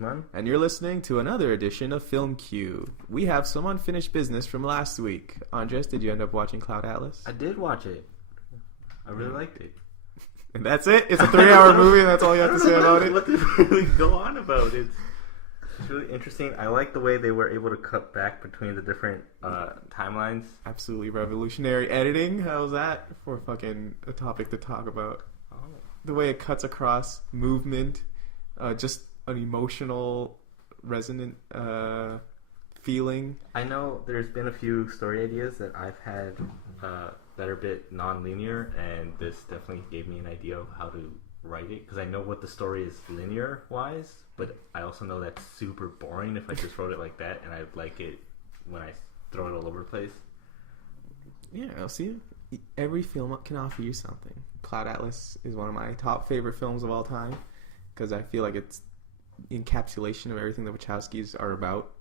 Guzman. And you're listening to another edition of Film Q. We have some unfinished business from last week. Andres, did you end up watching Cloud Atlas? I did watch it. I really liked it. And that's it? It's a 3-hour movie and that's all you have to say about it? What did we go on about? It's really interesting. I like the way they were able to cut back between the different timelines. Absolutely revolutionary editing. How's that for fucking a topic to talk about? Oh. The way it cuts across movement, just an emotional, resonant feeling. I know there's been a few story ideas that I've had that are a bit non-linear, and this definitely gave me an idea of how to write it, because I know what the story is linear-wise, but I also know that's super boring if I just wrote it like that, and I like it when I throw it all over the place. Yeah, I'll see. Every film can offer you something. Cloud Atlas is one of my top favorite films of all time, because I feel like it's encapsulation of everything the Wachowskis are about.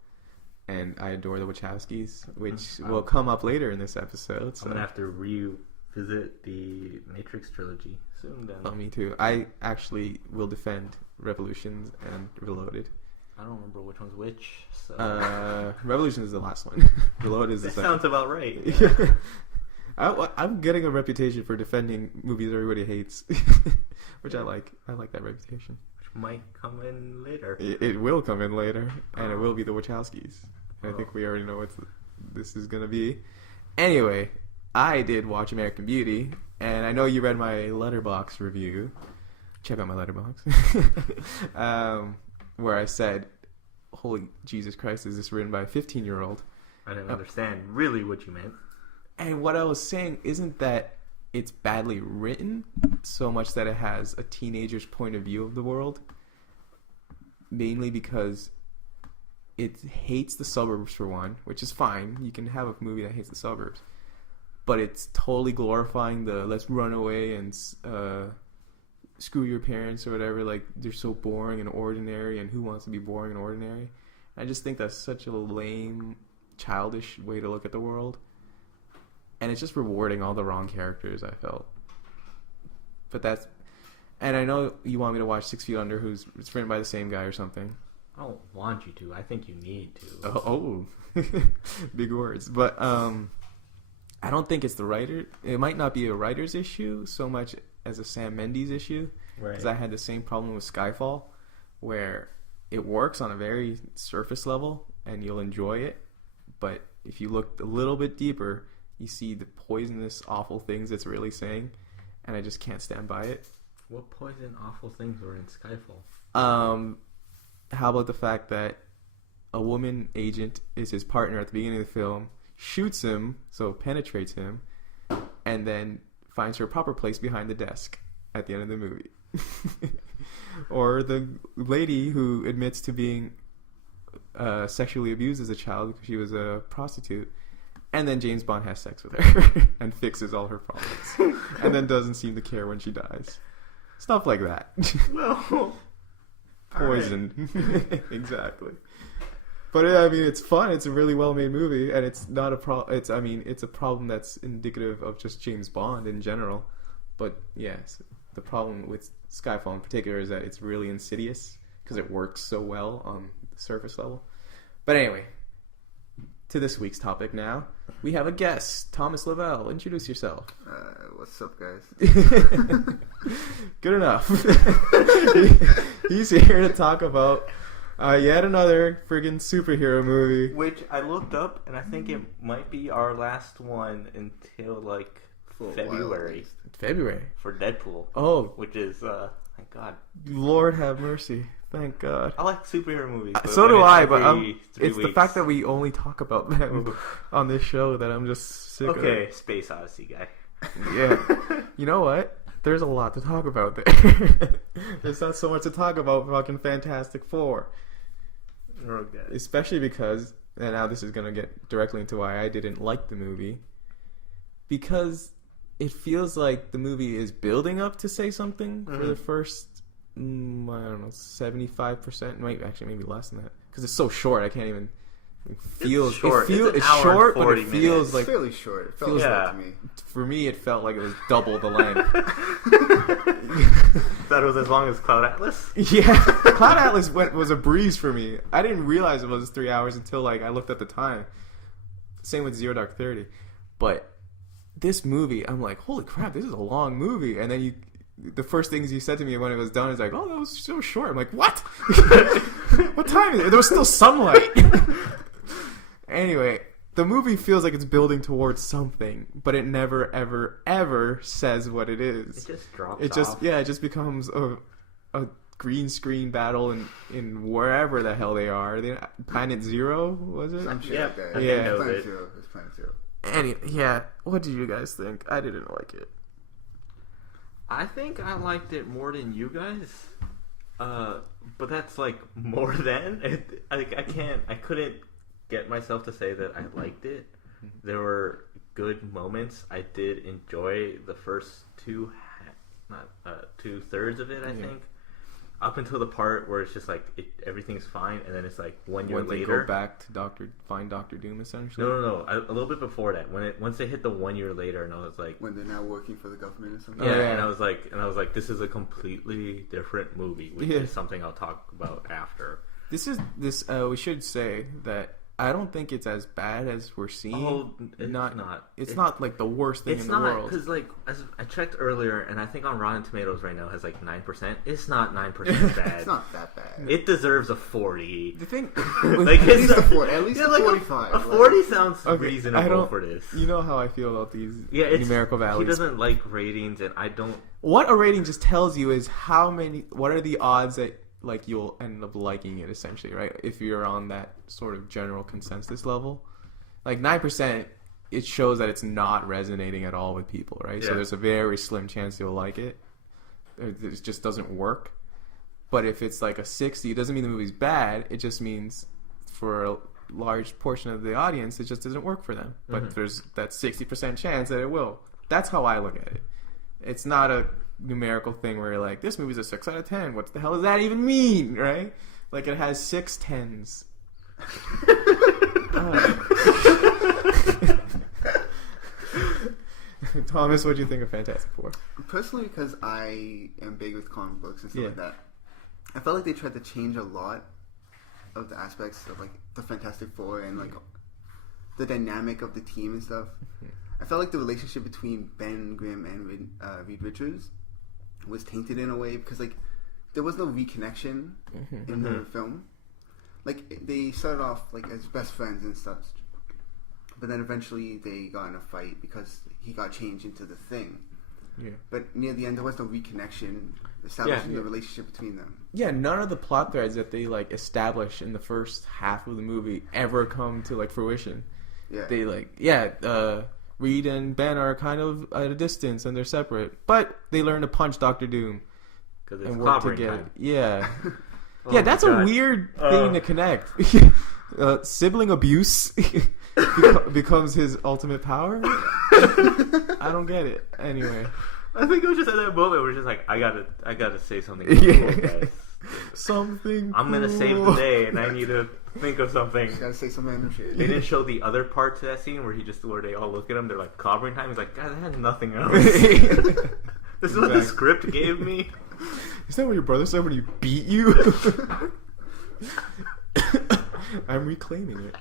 And I adore the Wachowskis, which will come up later in this episode. So. I'm going to have to revisit the Matrix trilogy soon then. Oh, me too. I actually will defend Revolutions and Reloaded. I don't remember which one's which. So. Revolution is the last one. Reloaded is the second. Sounds about right. Yeah. I'm getting a reputation for defending movies everybody hates, which I like. I like that reputation. Which might come in later. It will come in later, and it will be the Wachowskis. I think we already know what this is going to be. Anyway, I did watch American Beauty, and I know you read my Letterboxd review. Check out my Letterboxd. Where I said, holy Jesus Christ, is this written by a 15-year-old? I didn't understand really what you meant. And what I was saying isn't that it's badly written so much that it has a teenager's point of view of the world. Mainly because it hates the suburbs, for one, which is fine. You can have a movie that hates the suburbs. But it's totally glorifying the let's run away and screw your parents or whatever. Like, they're so boring and ordinary, and who wants to be boring and ordinary? I just think that's such a lame, childish way to look at the world. And it's just rewarding all the wrong characters, I felt. But that's... And I know you want me to watch 6 Feet Under, it's written by the same guy or something. I don't want you to. I think you need to. Oh. Big words. But I don't think it's the writer. It might not be a writer's issue so much as a Sam Mendes issue. Right. Because I had the same problem with Skyfall, where it works on a very surface level, and you'll enjoy it. But if you look a little bit deeper... You see the poisonous, awful things it's really saying, and I just can't stand by it. What poison, awful things were in Skyfall? How about the fact that a woman agent is his partner at the beginning of the film, shoots him, so penetrates him, and then finds her proper place behind the desk at the end of the movie. Or the lady who admits to being sexually abused as a child because she was a prostitute. And then James Bond has sex with her and fixes all her problems. And then doesn't seem to care when she dies. Stuff like that. Well, poison. Right. Exactly. But I mean, it's fun. It's a really well-made movie, and it's not a problem. It's a problem that's indicative of just James Bond in general. But yes, the problem with Skyfall in particular is that it's really insidious because it works so well on the surface level. But anyway, to this week's topic now. We have a guest, Thomas Lavelle. Introduce yourself. What's up, guys? Good enough. He's here to talk about yet another friggin' superhero movie. Which I looked up, and I think it might be our last one until, like, February. February? For Deadpool. Oh. Which is, thank God. Lord have mercy. Thank God. I like superhero movies. So do I, but it's weeks. The fact that we only talk about them on this show that I'm just sick of. Okay, Space Odyssey guy. Yeah. You know what? There's a lot to talk about there. There's not so much to talk about fucking Fantastic Four. Okay. Especially because, and now this is going to get directly into why I didn't like the movie. Because it feels like the movie is building up to say something for the first... I don't know, 75%, maybe less than that, because it's so short. I can't even feels short. It's an it's hour and short, but 40 it feels minutes. like It's fairly short. It felt feels short like- to me. for me it felt like it was double the length. That was as long as Cloud Atlas. Yeah, Cloud Atlas was a breeze for me. I didn't realize it was 3 hours until like I looked at the time. Same with Zero Dark 30, but this movie, I'm like, holy crap, this is a long movie. And then the first things you said to me when it was done is like, oh, that was so short. I'm like, what? What time is it? There was still sunlight. Anyway, the movie feels like it's building towards something, but it never, ever, ever says what it is. It just drops It just off. it just becomes a green screen battle in wherever the hell they are. Planet Zero, was it? Some shit Yeah, like that. I think that was Planet it. Zero. It's Planet Zero. Yeah. What did you guys think? I didn't like it. I think I liked it more than you guys. But that's like more than I couldn't get myself to say that I liked it. There were good moments. I did enjoy the first two-thirds of it, I think. Up until the part where it's just like everything's fine, and then it's like 1 year When they later. go back to find Doctor Doom, essentially. No. A little bit before that, once they hit the 1 year later, and I was like, When they're now working for the government or something. yeah, yeah. and I was like, this is a completely different movie, which is something I'll talk about after. We should say that I don't think it's as bad as we're seeing. Oh, it's not. It's not like the worst thing It's in the not world. because like as I checked earlier, and I think on Rotten Tomatoes right now has like 9%. It's not 9% bad. It's not that bad. It deserves a 40. The thing, Like At it's least a 40. At least yeah, a like 45. A 40 sounds Okay, I reasonable don't- for this. you know how I feel about these It's numerical He values. doesn't like ratings, and I don't. What a rating just tells you is what are the odds that like you'll end up liking it, essentially, right? If you're on that sort of general consensus level, like 9%, it shows that it's not resonating at all with people, right? So Yeah. there's a very slim chance you'll like it. It just doesn't work. But if it's like a 60, it doesn't mean the movie's bad. It just means for a large portion of the audience, it just doesn't work for them. But there's that 60% chance that it will. That's how I look at it. It's not a numerical thing where you're like, this movie's a 6 out of 10. What the hell does that even mean, right? Like it has 6 10s. Thomas, what do you think of Fantastic Four? Personally, because I am big with comic books and stuff Yeah. like that, I felt like they tried to change a lot of the aspects of like the Fantastic Four and like the dynamic of the team and stuff. I felt like the relationship between Ben Grimm and Reed Richards was tainted in a way because like there was no reconnection in the film. Like they started off like as best friends and stuff, but then eventually they got in a fight because he got changed into the Thing. Yeah. But near the end, there was no reconnection establishing the relationship between them. Yeah, none of the plot threads that they like establish in the first half of the movie ever come to like fruition. Yeah. They Reed and Ben are kind of at a distance and they're separate, but they learn to punch Doctor Doom Because it's and work clobbering together. time. Yeah. Oh Yeah, my that's a God. weird thing to connect. Sibling abuse becomes his ultimate power. I don't get it. Anyway, I think it was just at that moment where it's just like I gotta say something Yeah. cool, guys. something. I'm gonna save the cool. day, and I need to think of something. Just gotta say some random shit. They didn't show the other part to that scene where they all look at him. They're like clobbering time. He's like, God, I had nothing else. This is what the Exactly. script gave me. Is that what your brother said when he beat you? I'm reclaiming it.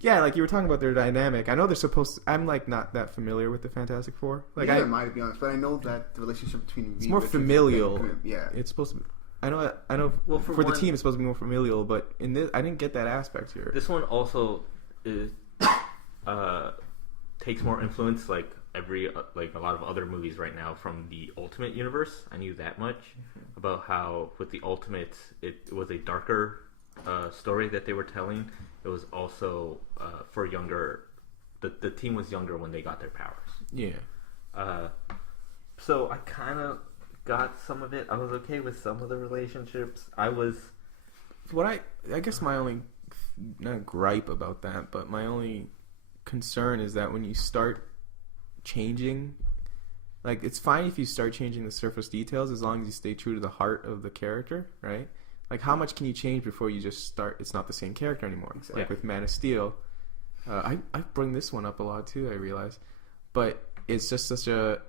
Yeah, like you were talking about their dynamic. I know they're supposed to, I'm like not that familiar with the Fantastic Four. Like Neither am I, to be honest, but I know that the relationship between it's Reed more Richards and familial. Ben Grimm, yeah. It's supposed to be, I know Well, for for the one- team it's supposed to be more familial, but in this I didn't get that aspect here. This one also is takes more influence, like like a lot of other movies right now, from the Ultimate Universe. I knew that much about how with the Ultimate it was a darker story that they were telling. It was also for younger. The team was younger when they got their powers. Yeah. So I kind of got some of it. I was okay with some of the relationships. I was. What I guess my only not gripe about that, but my only concern is that when you start changing, like it's fine if you start changing the surface details as long as you stay true to the heart of the character, right? Like, how much can you change before you just start? It's not the same character anymore. Exactly. Like with Man of Steel, I bring this one up a lot too. I realize, but it's just such a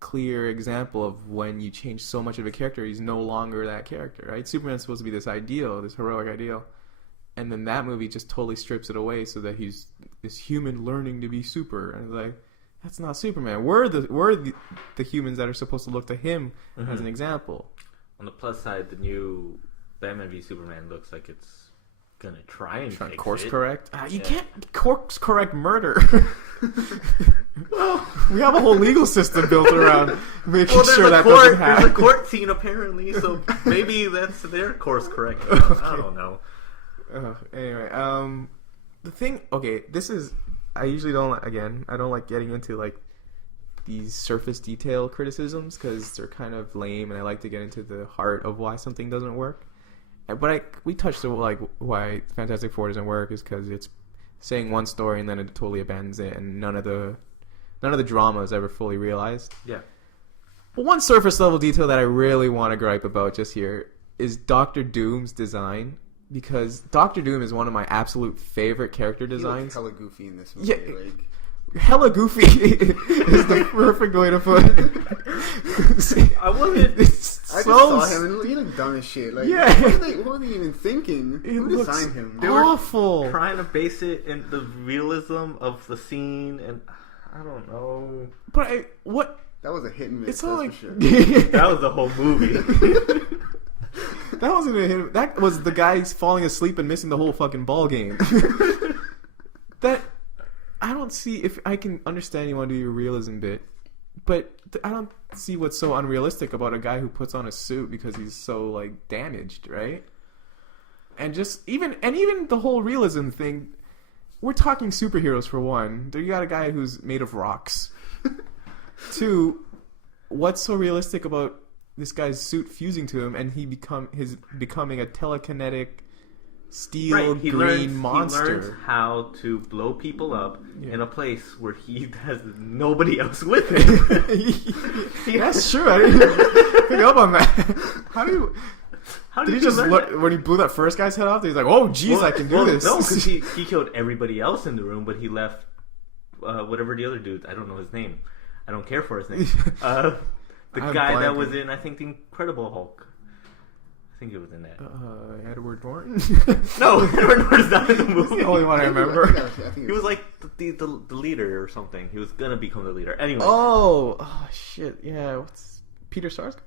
clear example of when you change so much of a character, he's no longer that character, right? Superman's supposed to be this ideal, this heroic ideal, and then that movie just totally strips it away so that he's this human learning to be super, and it's like, that's not Superman. We're the humans that are supposed to look to him as an example. On the plus side, the new Batman v Superman looks like it's gonna try and fix Course it. correct. You can't course correct murder. Well, we have a whole legal system built around making sure that doesn't happen. There's a court scene apparently, so maybe that's their course correction. I don't know. Anyway, the thing. Okay, this is. I usually don't. Again, I don't like getting into like these surface detail criticisms because they're kind of lame, and I like to get into the heart of why something doesn't work. But we touched on like why Fantastic Four doesn't work is because it's saying one story and then it totally abandons it, and none of the drama is ever fully realized. Yeah. But one surface level detail that I really want to gripe about just here is Doctor Doom's design, because Doctor Doom is one of my absolute favorite character designs. He looked hella goofy in this movie. Yeah. Like, hella goofy is the perfect way to put it. I wasn't. I just saw him and he looked dumb as shit. Like, Yeah. what were they even thinking? Who looks designed him? They were awful. trying to base it in the realism of the scene, and I don't know. But what? That was a hit and miss. It's all like for sure. That was the whole movie. that wasn't a hit. That was the guys falling asleep and missing the whole fucking ball game. That I don't see if I can understand you want to do your realism bit, but I don't see what's so unrealistic about a guy who puts on a suit because he's so like damaged, right? And just even the whole realism thing. We're talking superheroes for one. You got a guy who's made of rocks. Two, what's so realistic about this guy's suit fusing to him and his becoming a telekinetic steel green monster? He learns how to blow people up in a place where he has nobody else with him. That's true. I didn't even pick up on that. How did he just look when he blew that first guy's head off? He's like, "Oh, geez, I can do this." No, because he killed everybody else in the room, but he left whatever the other dude. I don't know his name. I don't care for his name. The guy that was in, I think, the Incredible Hulk. I think he was in that. Edward Norton. No, Edward Norton's not in the movie. The only one I remember. I think He was like the leader or something. He was gonna become the leader. Anyway. Oh shit! Yeah, what's Peter Sarsgaard?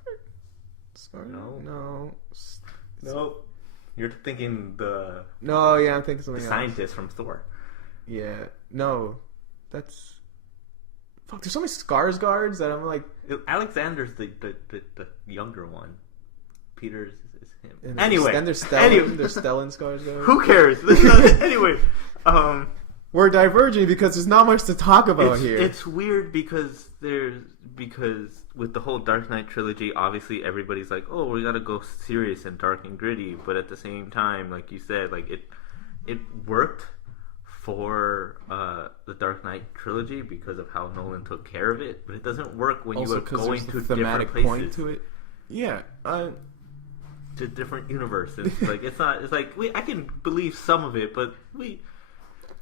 No. Nope. You're thinking the No, yeah, I'm thinking something else. scientist from Thor. Yeah, no, that's fuck. There's so many Skarsgårds that I'm like. Alexander's the younger one. Peter's is him. And Anyway, then there's Stellan. There's Stellan Skarsgård. who cares? Anyway, We're diverging because there's not much to talk about here. It's weird because with the whole Dark Knight trilogy, obviously everybody's like, oh, we gotta go serious and dark and gritty, but at the same time, like you said, like it worked for the Dark Knight trilogy because of how Nolan took care of it, but it doesn't work when also you are going to thematic different point places, to it. Yeah. to different universes. Like it's like I can believe some of it, but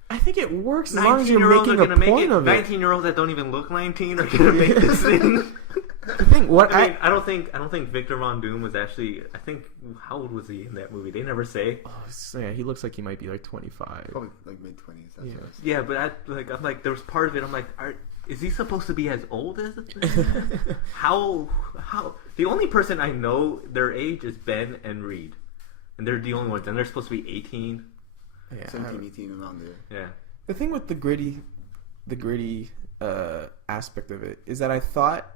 I think it works as long as you're 19-year-olds making are a gonna make point it. of it. 19-year-olds that don't even look 19 are gonna make this thing. The thing, I don't think Victor Von Doom was actually. I think how old was he in that movie? They never say. Yeah, he looks like he might be like 25. probably like mid-20s. That's Yeah. what I was- Yeah, but I'm like, there was part of it. I'm like, is he supposed to be as old as? How? The only person I know their age is Ben and Reed, and they're the only ones, and they're supposed to be 18. Yeah, 17, 18, around there. Yeah. the thing with the gritty aspect of it is that I thought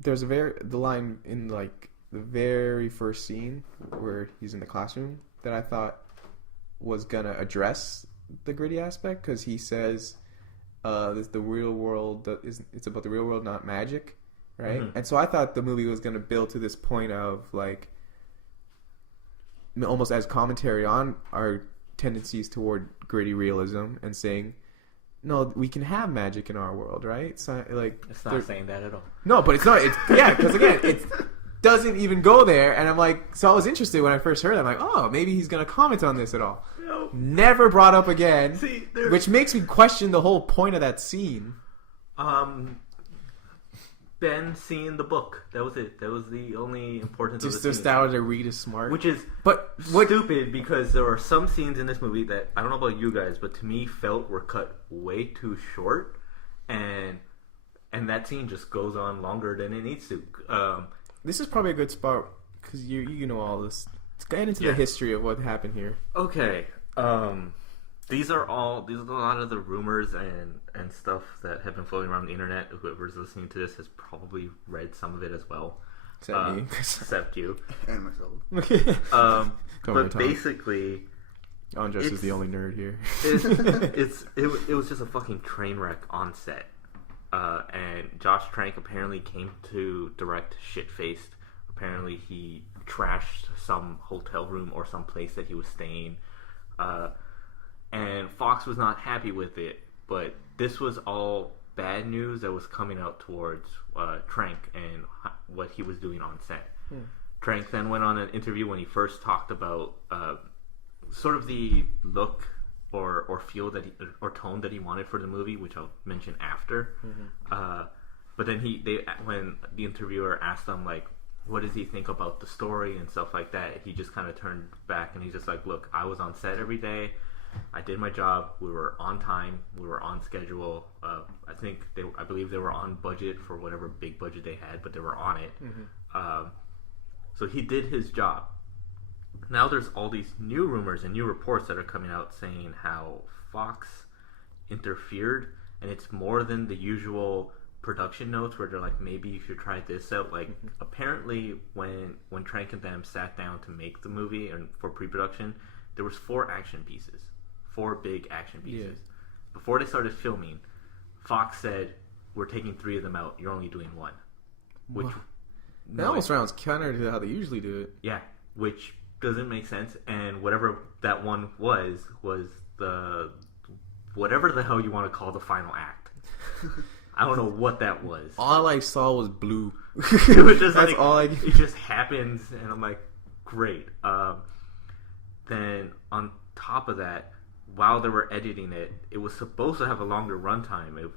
there's the line in like the very first scene where he's in the classroom that I thought was gonna address the gritty aspect, because he says the real world it's about the real world, not magic, right? Mm-hmm. And so I thought the movie was gonna build to this point of like almost as commentary on our tendencies toward gritty realism and saying, no, we can have magic in our world, right? So, like, It's not saying that at all. no, but it's not. It's yeah, because again, doesn't even go there, and I'm like, so I was interested when I first heard it. I'm like, oh, maybe he's gonna comment on this at all. No. Never brought up again, See, which makes me question the whole point of that scene. Ben seeing the book. That was it. That was the only importance Just of the just scene. out to read is smart, Which is stupid because there are some scenes in this movie that I don't know about you guys, but to me felt were cut way too short, and that scene just goes on longer than it needs to. This is probably a good spot because you know all this. Let's get into the history of what happened here. Okay. These are a lot of the rumors and stuff that have been floating around the internet. Whoever's listening to this has probably read some of it as well. Except me. Except you. And myself. But basically, Andres is the only nerd here. it was just a fucking train wreck on set. And Josh Trank apparently came to direct shit-faced. Apparently he trashed some hotel room or some place that he was staying. And Fox was not happy with it, but this was all bad news that was coming out towards Trank and what he was doing on set. Trank then went on an interview when he first talked about sort of the look or feel that or tone that he wanted for the movie, which I'll mention after. But then when the interviewer asked him like, what does he think about the story and stuff like that, he just kind of turned back and he's just like, look, I was on set every day. I did my job. We were on time. We were on schedule. I believe they were on budget for whatever big budget they had, but they were on it. So he did his job. Now there's all these new rumors and new reports that are coming out saying how Fox interfered, and it's more than the usual production notes where they're like, maybe you should try this out. Like, apparently when Trank and them sat down to make the movie and for pre-production, there was 4 big action pieces. Before they started filming, Fox said, we're taking 3 of them out. You're only doing 1. Which that almost sounds counter to how they usually do it. Yeah, which doesn't make sense. And whatever that one was the whatever the hell you want to call the final act. I don't know what that was. All I saw was blue. It was just That's like, all it just happens, and I'm like, great. Then on top of that, while they were editing it, it was supposed to have a longer runtime.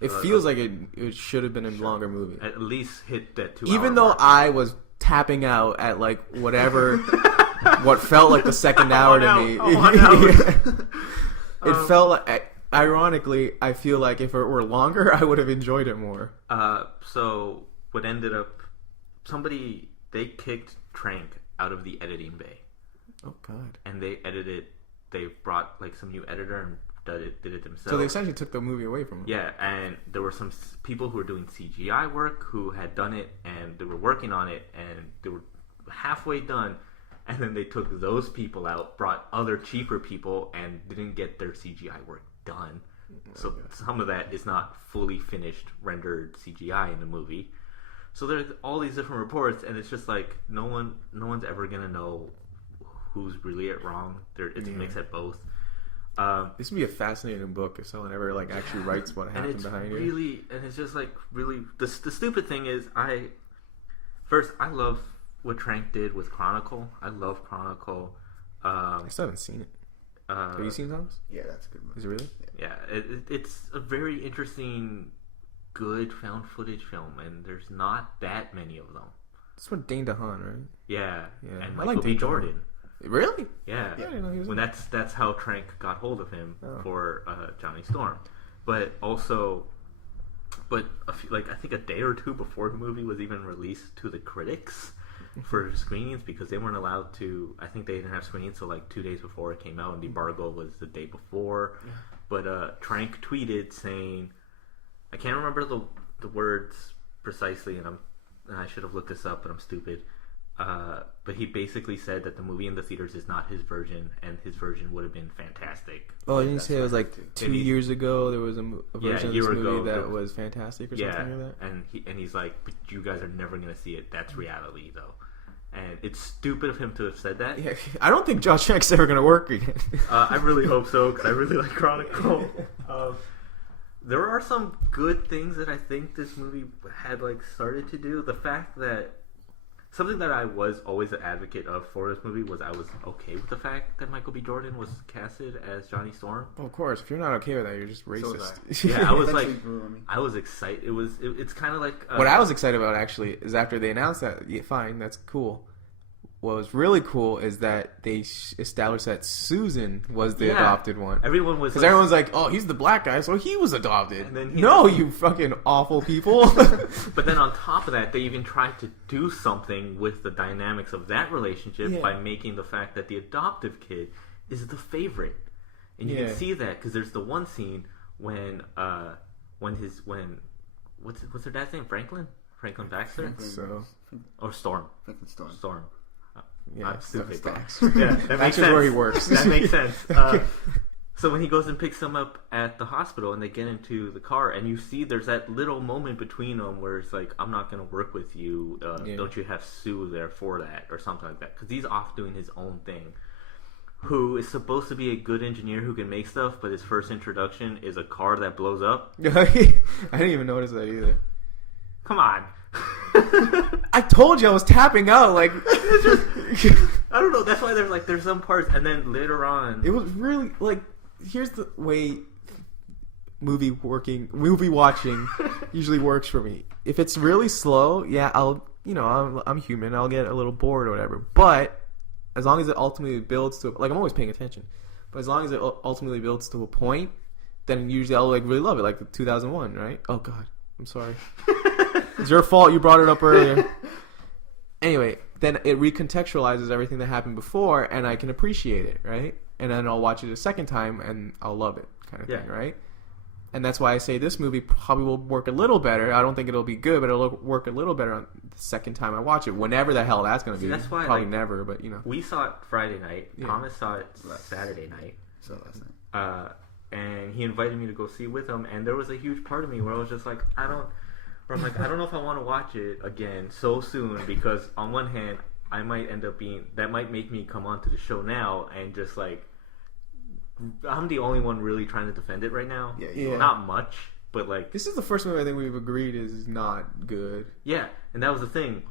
It feels like it should have been a longer movie. At least hit that 2 Even though I was tapping out at like whatever, what felt like the second hour to me. It felt like, ironically, I feel like if it were longer, I would have enjoyed it more. So what ended up, they kicked Trank out of the editing bay. Oh God! And they brought like some new editor and did it themselves. So they essentially took the movie away from him. Yeah, and there were some people who were doing CGI work who had done it, and they were working on it, and they were halfway done, and then they took those people out, brought other cheaper people, and didn't get their CGI work done. So some of that is not fully finished rendered CGI in the movie. So there's all these different reports, and it's just like no one's ever gonna know who's really at wrong. It's a mix at both. This would be a fascinating book if someone ever like actually writes what happened behind it. And it's just like really the stupid thing is I love what Trank did with Chronicle. I love Chronicle. I still haven't seen it. Have you seen Thomas? Yeah, that's a good movie. Is it really? Yeah, it's a very interesting, good found footage film, and there's not that many of them. It's with Dane DeHaan, right? Yeah, Yeah. and I Michael like B. Dane Jordan. Really? Yeah, I didn't know he was in when that's how Trank got hold of him for Johnny Storm, but also, I think a day or two before the movie was even released to the critics for screenings, because they weren't allowed to. I think they didn't have screenings until like 2 days before it came out, and the embargo was the day before. Yeah. But Trank tweeted saying, I can't remember the words precisely, and I should have looked this up, but I'm stupid. But he basically said that the movie in the theaters is not his version, and his version would have been fantastic. Oh, didn't you say it was like 2 years ago there was a version of this movie that was fantastic or something like that? And he's like, but you guys are never going to see it. That's reality, though. And it's stupid of him to have said that. Yeah, I don't think Josh Trank's ever going to work again. I really hope so, because I really like Chronicle. There are some good things that I think this movie had like started to do. The fact that something that I was always an advocate of for this movie was I was okay with the fact that Michael B. Jordan was casted as Johnny Storm. Well, of course, if you're not okay with that, you're just racist. Yeah, I was like, Eventually grew on me. I was excited. It's kind of like What I was excited about actually is after they announced that, yeah, fine, that's cool. What was really cool is that they established that Susan was the adopted one. Everyone was Because everyone's like, oh, he's the black guy, so he was adopted. And then No, you fucking awful people. But then on top of that, they even tried to do something with the dynamics of that relationship by making the fact that the adoptive kid is the favorite, and you can see that because there's the one scene when what's her dad's name? Franklin Baxter So, or Storm? Franklin Storm. Storm. yeah, I'm stupid. Stacks. Yeah, that makes That's sense. where he works. That makes sense. So when he goes and picks them up at the hospital and they get into the car and you see there's that little moment between them where it's like, I'm not going to work with you. Don't you have Sue there for that or something like that? Because he's off doing his own thing. Who is supposed to be a good engineer who can make stuff, but his first introduction is a car that blows up. I didn't even notice that either. Come on. I told you I was tapping out. Like, It's just, I don't know. That's why there's some parts, and then later on, it was really like. Here's the way movie watching usually works for me. If it's really slow, yeah, I'm human. I'll get a little bored or whatever. But as long as it ultimately builds to, like, I'm always paying attention. But as long as it ultimately builds to a point, then usually I'll like really love it. Like the 2001, right? Oh God, I'm sorry. It's your fault. You brought it up earlier. Anyway, then it recontextualizes everything that happened before, and I can appreciate it, right? And then I'll watch it a second time, and I'll love it, kind of thing, right? And that's why I say this movie probably will work a little better. I don't think it'll be good, but it'll work a little better on the second time I watch it. Whenever the hell that's going to be. That's why, probably never, but you know. We saw it Friday night. Yeah. Thomas saw it Saturday night. So last night. And he invited me to go see with him, and there was a huge part of me where I was just like, I don't know if I want to watch it again so soon, because on one hand, I might end up being, that might make me come onto the show now and just like, I'm the only one really trying to defend it right now. Yeah. Not much, but like, this is the first movie I think we've agreed is not good. Yeah, and that was the thing,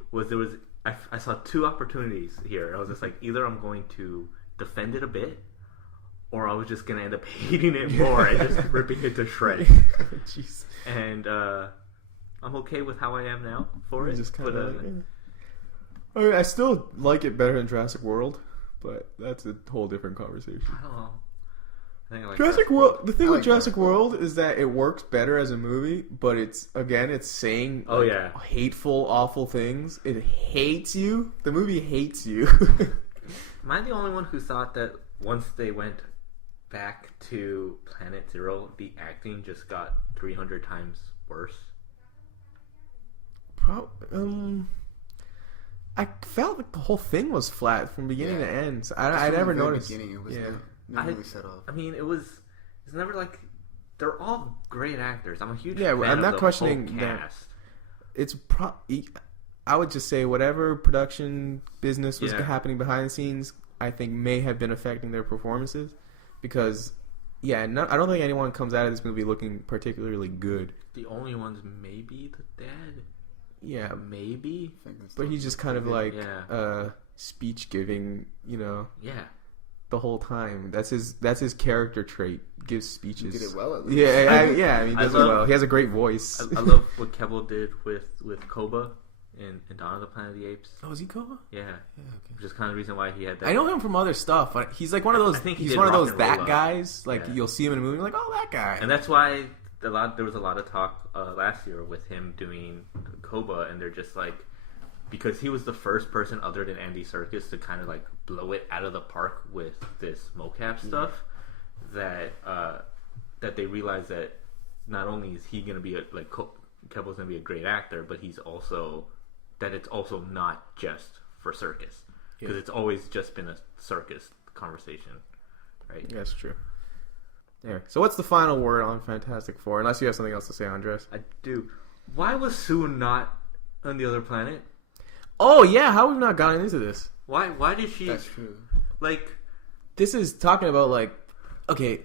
I saw two opportunities here. I was just like, either I'm going to defend it a bit, or I was just going to end up hating it more and just ripping it to shreds. Jeez. And I'm okay with how I am now for it. Just kind of I mean, I still like it better than Jurassic World, but that's a whole different conversation. I don't know. I think I like Jurassic World. The thing with like Jurassic World is that it works better as a movie, but it's saying hateful, awful things. It hates you. The movie hates you. Am I the only one who thought that once they went back to Planet Zero, the acting just got 300 times worse? I felt like the whole thing was flat from beginning to end. So I never noticed. It was never really set off. I mean, it's never like, they're all great actors. I'm a huge fan I'm not of questioning the whole cast. It's I would just say whatever production business was happening behind the scenes, I think may have been affecting their performances, because I don't think anyone comes out of this movie looking particularly good. The only ones maybe the dad. Yeah, maybe. But he's just kind of like speech giving, Yeah. The whole time. That's his character trait. Gives speeches. He did it well at least. Yeah, I mean, he does it well. He has a great voice. I love what Kevel did with Koba in Dawn of the Planet of the Apes. Oh, is he Koba? Yeah. Okay. Which is kind of the reason why he had that. I know him from other stuff, but he's like one of those. He's one of those that guys. Like you'll see him in a movie, like, oh, that guy. And that's why there was a lot of talk last year with him doing Koba, and they're just like, because he was the first person other than Andy Serkis to kind of like blow it out of the park with this mocap stuff, that they realized that not only is he gonna be Kevel's gonna be a great actor, but he's also it's also not just for Serkis, because it's always just been a Serkis conversation, right? Yeah, that's true. Yeah. So what's the final word on Fantastic Four? Unless you have something else to say, Andres. I do. Why was Sue not on the other planet? Oh yeah, how have we not gotten into this? Why did she? That's true. Like, this is talking about like, okay,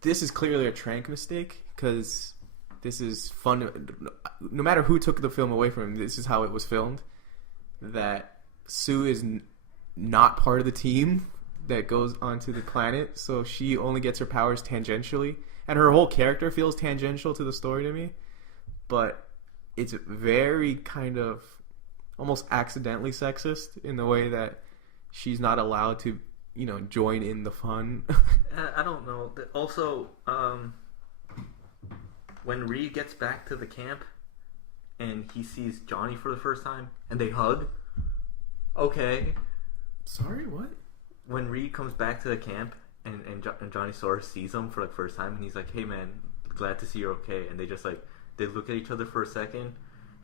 this is clearly a Trank mistake, because this is fun. No matter who took the film away from him, this is how it was filmed. that Sue is not part of the team that goes onto the planet, so she only gets her powers tangentially, and her whole character feels tangential to the story to me. But it's very kind of almost accidentally sexist in the way that she's not allowed to, join in the fun. I don't know. Also, when Reed gets back to the camp and he sees Johnny for the first time and they hug, okay. Sorry, what? When Reed comes back to the camp and Johnny Soros sees him for the first time and he's like, hey man, glad to see you're okay. And they just they look at each other for a second.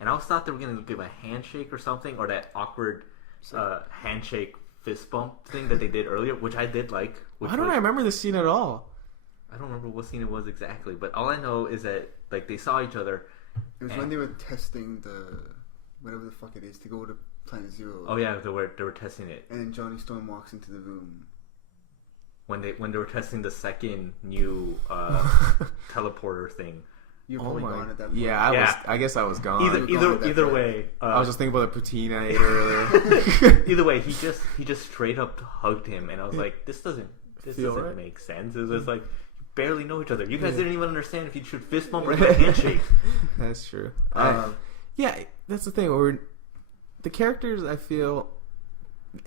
And I always thought they were going to give a handshake or something, or that awkward handshake fist bump thing that they did earlier, which I did like. Why don't I remember this scene at all? I don't remember what scene it was exactly, but all I know is that they saw each other. It was when they were testing the whatever the fuck it is to go to Planet Zero. Oh yeah, they were testing it. And then Johnny Storm walks into the room. When they were testing the second new teleporter thing. You're probably gone at that point. Yeah, I guess I was gone. Either way, I was just thinking about the poutine I ate earlier. Either way, he just straight up hugged him, and I was like, this doesn't right? make sense. It was like, you barely know each other. You guys didn't even understand if you should fist bump or give a handshake. That's true. Yeah, that's the thing. The characters, I feel,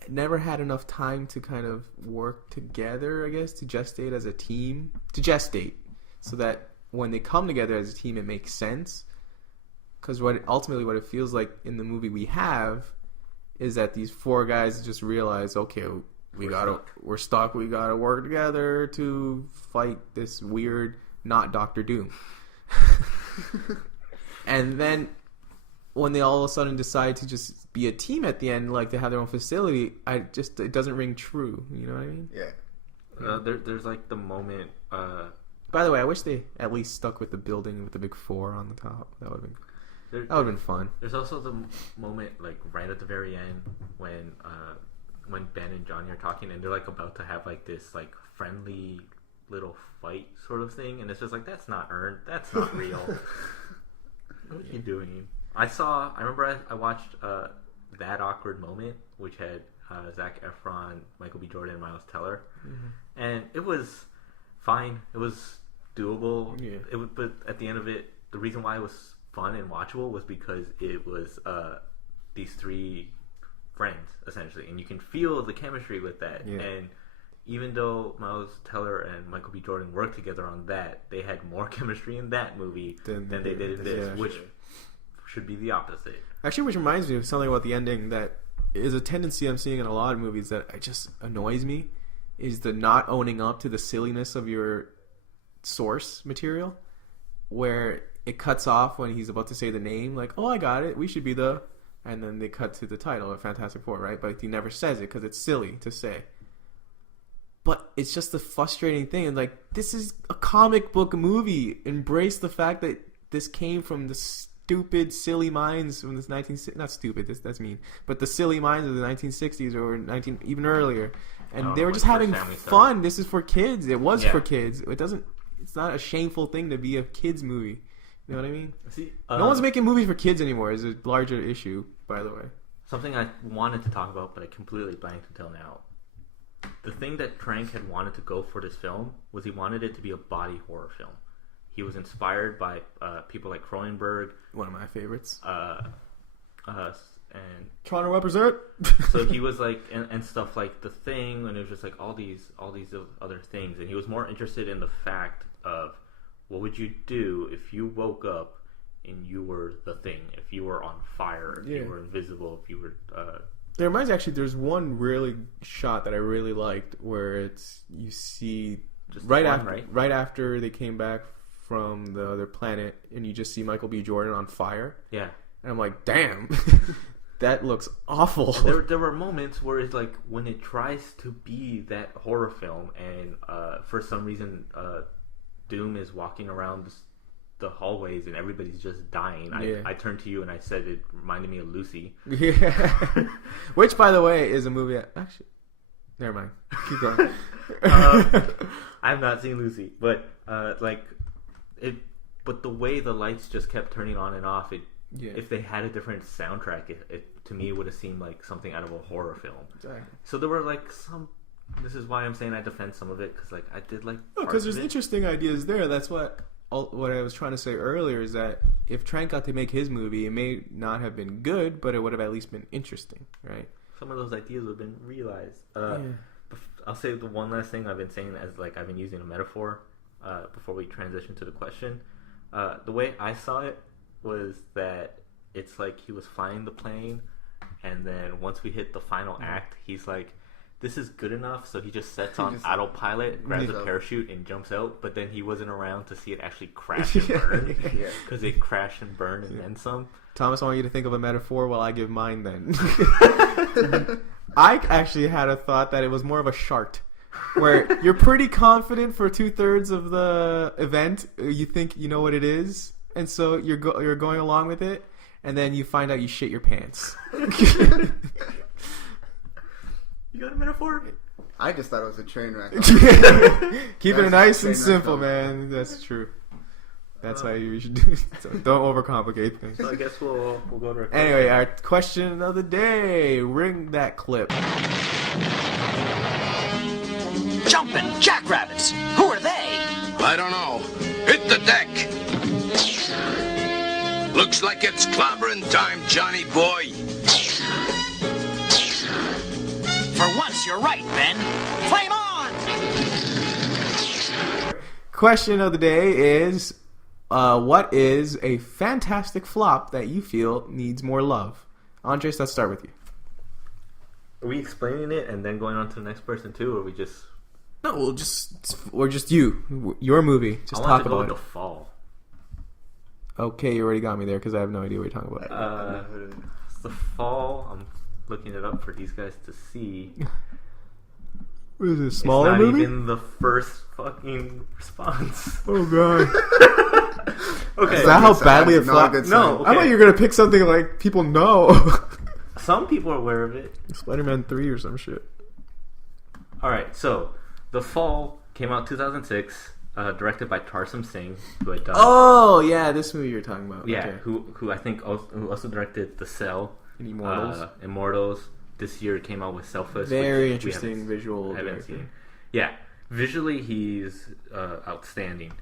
never had enough time to kind of work together, I guess, to gestate as a team. To gestate, so that when they come together as a team, it makes sense. Because what it feels like in the movie we have is that these four guys just realize, okay, we're stuck. We gotta work together to fight this weird, not Doctor Doom. And then when they all of a sudden decide to just be a team at the end, like they have their own facility, it doesn't ring true. You know what I mean? Yeah. There's like the moment. By the way, I wish they at least stuck with the building with the big 4 on the top. That would have been fun. There's also the moment like right at the very end when Ben and Johnny are talking and they're like about to have like this like friendly little fight sort of thing, and it's just like, that's not earned. That's not real. What are you doing? I remember I watched That Awkward Moment, which had Zac Efron, Michael B. Jordan, and Miles Teller, and it was fine. It was doable. Yeah. But at the end of it, the reason why it was fun and watchable was because it was these 3 friends essentially, and you can feel the chemistry with that. Yeah. And even though Miles Teller and Michael B. Jordan worked together on that, they had more chemistry in that movie than they did in this, which should be the opposite. Actually, which reminds me of something about the ending that is a tendency I'm seeing in a lot of movies that it just annoys me, is the not owning up to the silliness of your source material, where it cuts off when he's about to say the name, like, oh, I got it, we should be the... And then they cut to the title of Fantastic Four, right? But he never says it because it's silly to say. But it's just a frustrating thing. And like, this is a comic book movie. Embrace the fact that this came from the stupid, silly minds from this not stupid, that's mean, but the silly minds of the 1960s or even earlier. And they were just having fun. This is for kids. It was for kids. It's not a shameful thing to be a kids movie. You know what I mean? See, no one's making movies for kids anymore. Is a larger issue, by the way. Something I wanted to talk about, but I completely blanked until now. The thing that Trank had wanted to go for this film was he wanted it to be a body horror film. He was inspired by people like Cronenberg. One of my favorites. And Toronto represent. So he was like, and stuff like The Thing, and it was just like all these other things, and he was more interested in the fact of, what would you do if you woke up and you were the Thing? If you were on fire, if you were invisible, if you were... There's one really shot that I really liked where you see... Just right after they came back from the other planet, and you just see Michael B. Jordan on fire. Yeah. And I'm like, damn, that looks awful. There were moments where it's like, when it tries to be that horror film, and for some reason... Doom is walking around the hallways and everybody's just dying. I turned to you and I said it reminded me of Lucy. Yeah. Which, by the way, is a movie... Actually, never mind. Keep going. I've not seen Lucy, but but the way the lights just kept turning on and off, if they had a different soundtrack, to me would have seemed like something out of a horror film. Exactly. So there were like some. This is why I'm saying I defend some of it because like I did like. Because parts there's of it. interesting ideas there. That's what I was trying to say earlier is that if Trank got to make his movie, it may not have been good, but it would have at least been interesting, right? Some of those ideas would have been realized. I'll say the one last thing I've been saying as like I've been using a metaphor before we transition to the question. The way I saw it was that it's like he was flying the plane, and then once we hit the final act, he's like, this is good enough, so he just sets on autopilot, grabs a parachute, and jumps out, but then he wasn't around to see it actually crash and burn, because it crashed and burned and then some. Thomas, I want you to think of a metaphor while I give mine then. I actually had a thought that it was more of a shart, where you're pretty confident for 2/3 of the event, you think you know what it is, and so you're going along with it, and then you find out you shit your pants. You got a metaphor? I just thought it was a train wreck. Keeping it nice and simple, man. That's true. That's how you should do it. So don't overcomplicate things. So I guess we'll go to our Anyway, our question of the day. Ring that clip. Jumping jackrabbits. Who are they? I don't know. Hit the deck. Looks like it's clobbering time, Johnny boy. For once, you're right, Ben. Flame on! Question of the day is, what is a fantastic flop that you feel needs more love? Andres, let's start with you. Are we explaining it and then going on to the next person too, or we just? No, we're just you. Your movie. Just talk I want to go about with it. The Fall. Okay, you already got me there because I have no idea what you're talking about. The Fall. I'm looking it up for these guys to see. What is it, a smaller it's not movie? even the first fucking response. Oh god. Okay. Is that how badly it Not a flopped? good sign. No. I thought you were gonna pick something like people know. Some people are aware of it. Spider-Man 3 or some shit. All right, so The Fall came out 2006, directed by Tarsem Singh, who had done Oh yeah, this movie you're talking about. yeah, Okay. who I think also directed The Cell, And Immortals. Immortals. This year it came out with Selfless. Very which we interesting haven't- visual haven't director. seen. Yeah, visually he's outstanding.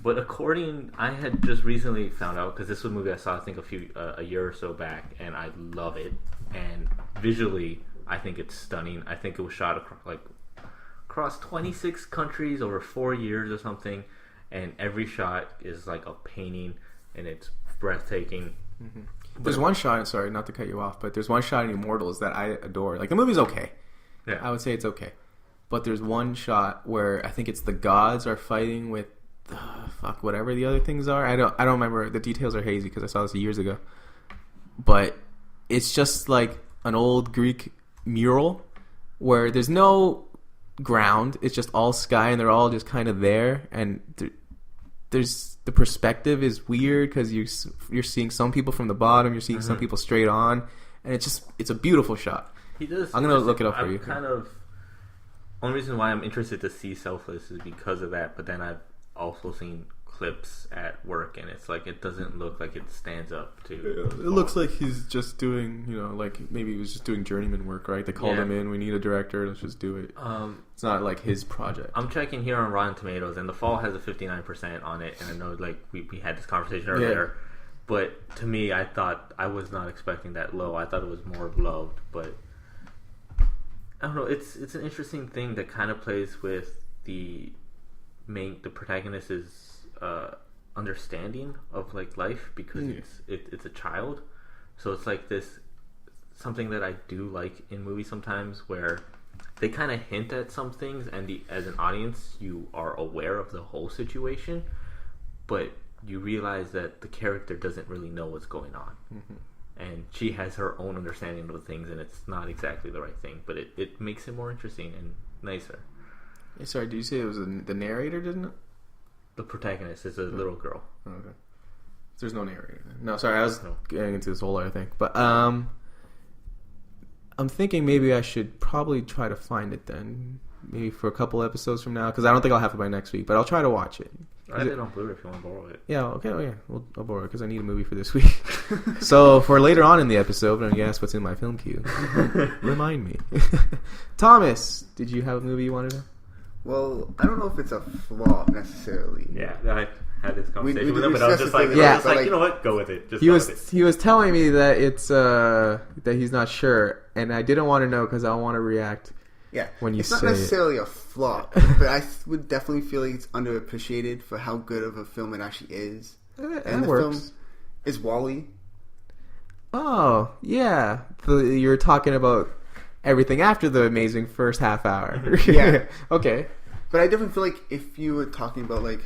But according, I had just recently found out because this was a movie I saw I think a year or so back, and I love it. And visually, I think it's stunning. I think it was shot across 26 countries over 4 years or something, and every shot is like a painting, and it's breathtaking. Mm-hmm. There's one shot, sorry, not to cut you off, but there's one shot in Immortals that I adore. Like, the movie's okay. Yeah, I would say it's okay. But there's one shot where I think it's the gods are fighting with whatever the other things are. I don't remember. The details are hazy because I saw this years ago. But it's just like an old Greek mural where there's no ground. It's just all sky, and they're all just kind of there. And there's the perspective is weird because you're seeing some people from the bottom, you're seeing some people straight on, and it's a beautiful shot. he does. I'm gonna look it up for you. Only reason why I'm interested to see Selfless is because of that. But then I've also seen clips at work, and it's like it doesn't look like it stands up to. It looks like he's just doing, like maybe he was just doing journeyman work, right? They called him in. We need a director. Let's just do it. It's not like his project. I'm checking here on Rotten Tomatoes, and The Fall has a 59% on it. And I know, like we had this conversation earlier, but to me, I thought I was not expecting that low. I thought it was more loved, but I don't know. It's an interesting thing that kind of plays with the protagonist's understanding of like life because it's a child, so it's like this something that I do like in movies sometimes where they kind of hint at some things, and as an audience you are aware of the whole situation, but you realize that the character doesn't really know what's going on, and she has her own understanding of the things, and it's not exactly the right thing, but it makes it more interesting and nicer. Hey, sorry, did you say it was the narrator, didn't it? The protagonist is a little girl. Oh, okay. There's no narrator. No, sorry, I was getting into this whole other thing. But I'm thinking maybe I should probably try to find it then. Maybe for a couple episodes from now, because I don't think I'll have it by next week, but I'll try to watch it. I have it on Blu-ray if you want to borrow it. Yeah, okay, oh yeah, I'll borrow it because I need a movie for this week. So for later on in the episode, when you ask what's in my film queue, remind me. Thomas, did you have a movie you wanted to? Well, I don't know if it's a flaw necessarily. Yeah, I had this conversation we with him, but I was just like, Yeah. you know what, go with it. Just He go was with it. he was telling me that it's that he's not sure, and I didn't want to know because I want to react. Yeah, When you it's not say it. necessarily a flop, but I would definitely feel like it's underappreciated for how good of a film it actually is. That And the works. film is Wall-E. Oh yeah, you're talking about everything after the amazing first half hour. Yeah. Okay. But I definitely feel like if you were talking about like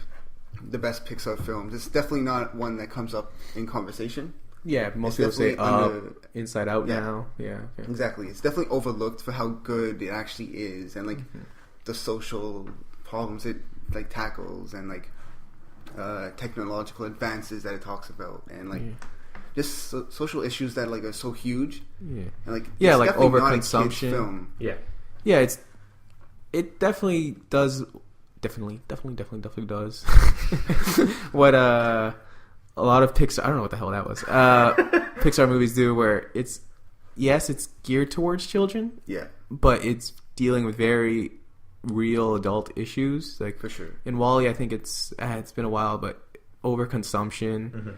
the best Pixar films, it's definitely not one that comes up in conversation. Yeah, most It's people say definitely under- Inside Out Yeah. now. Yeah. Okay. Exactly. It's definitely overlooked for how good it actually is, and like Mm-hmm. the social problems it like tackles, and like technological advances that it talks about, and like just social issues that like are so huge, Yeah. and like Yeah, it's like definitely not a kid's overconsumption. film. Yeah. Yeah, it definitely does. Definitely does. What a lot of Pixar. I don't know what the hell that was. Pixar movies do where it's geared towards children, Yeah, but it's dealing with very real adult issues. Like for sure. in Wall-E, I think it's been a while, but overconsumption,